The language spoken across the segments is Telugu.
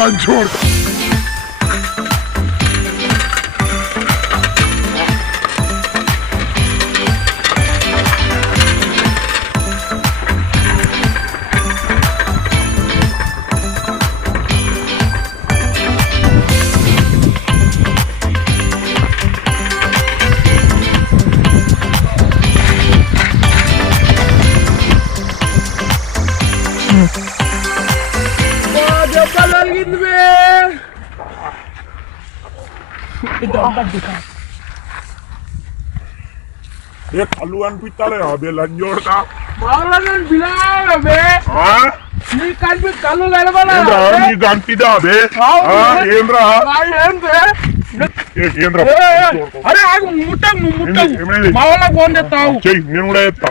లంచ్ కళ్ళు అనిపిస్తాలే అదే లంచ్ చూడతా కళ్ళు నీకు అనిపిదా అదే ఏంద్రా అరే ముట్టకు మా వాళ్ళకి ఫోన్ చేస్తావు చెయ్యి నేను కూడా చేస్తా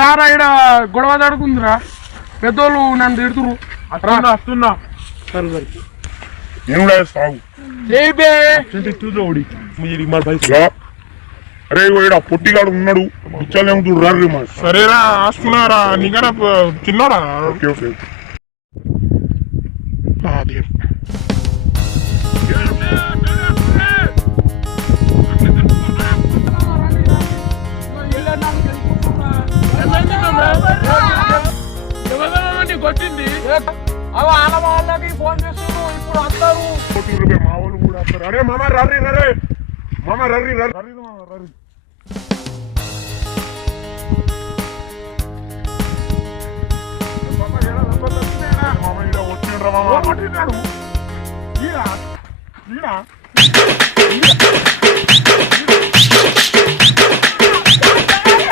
రారా ఇక్కడ గొడవ జరుగుతుందిరా పెద్దోళ్ళు నన్ను తిడుతురు వస్తున్నా సరే సరే నేను కూడా చేస్తావు అరే ఇక్కడ పొట్టిగాడు ఉన్నాడు ఇచ్చాలేమో చూడరు మా సరేరా రాసుకున్నారా నీకన్నా చిన్నోడా ఓకే ఓకే కొట్టింది అవి ఆల వాళ్ళకి ఫోన్ చేస్తున్నారు ఇప్పుడు వస్తారు మా వాళ్ళు కూడా వస్తారు అరే మామ రర్రి రరే మామ రర్రి రర్రి మామ రర్రి మామ ఇక్కడ వచ్చిండ్రా మామ కొట్టినాడు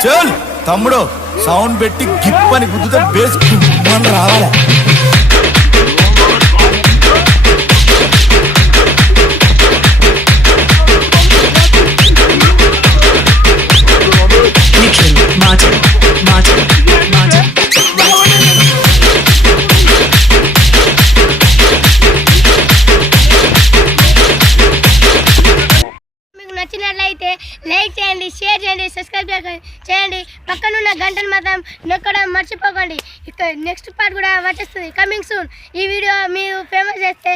చల్ తమ్ముడు సౌండ్ పెట్టి గిప్ అని గుద్దుతే బేస్ రావాలి నచ్చినట్లయితే లైక్ చేయండి, షేర్ చేయండి, సబ్స్క్రైబ్ చేయండి, పక్కనున్న గంటను మాత్రం నొక్కడం మర్చిపోకండి. ఇక నెక్స్ట్ పార్ట్ కూడా వచ్చేస్తుంది కమింగ్ సూన్. ఈ వీడియో మీరు ఫేమస్ చేస్తే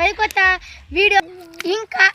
మరికొత్త వీడియో ఇంకా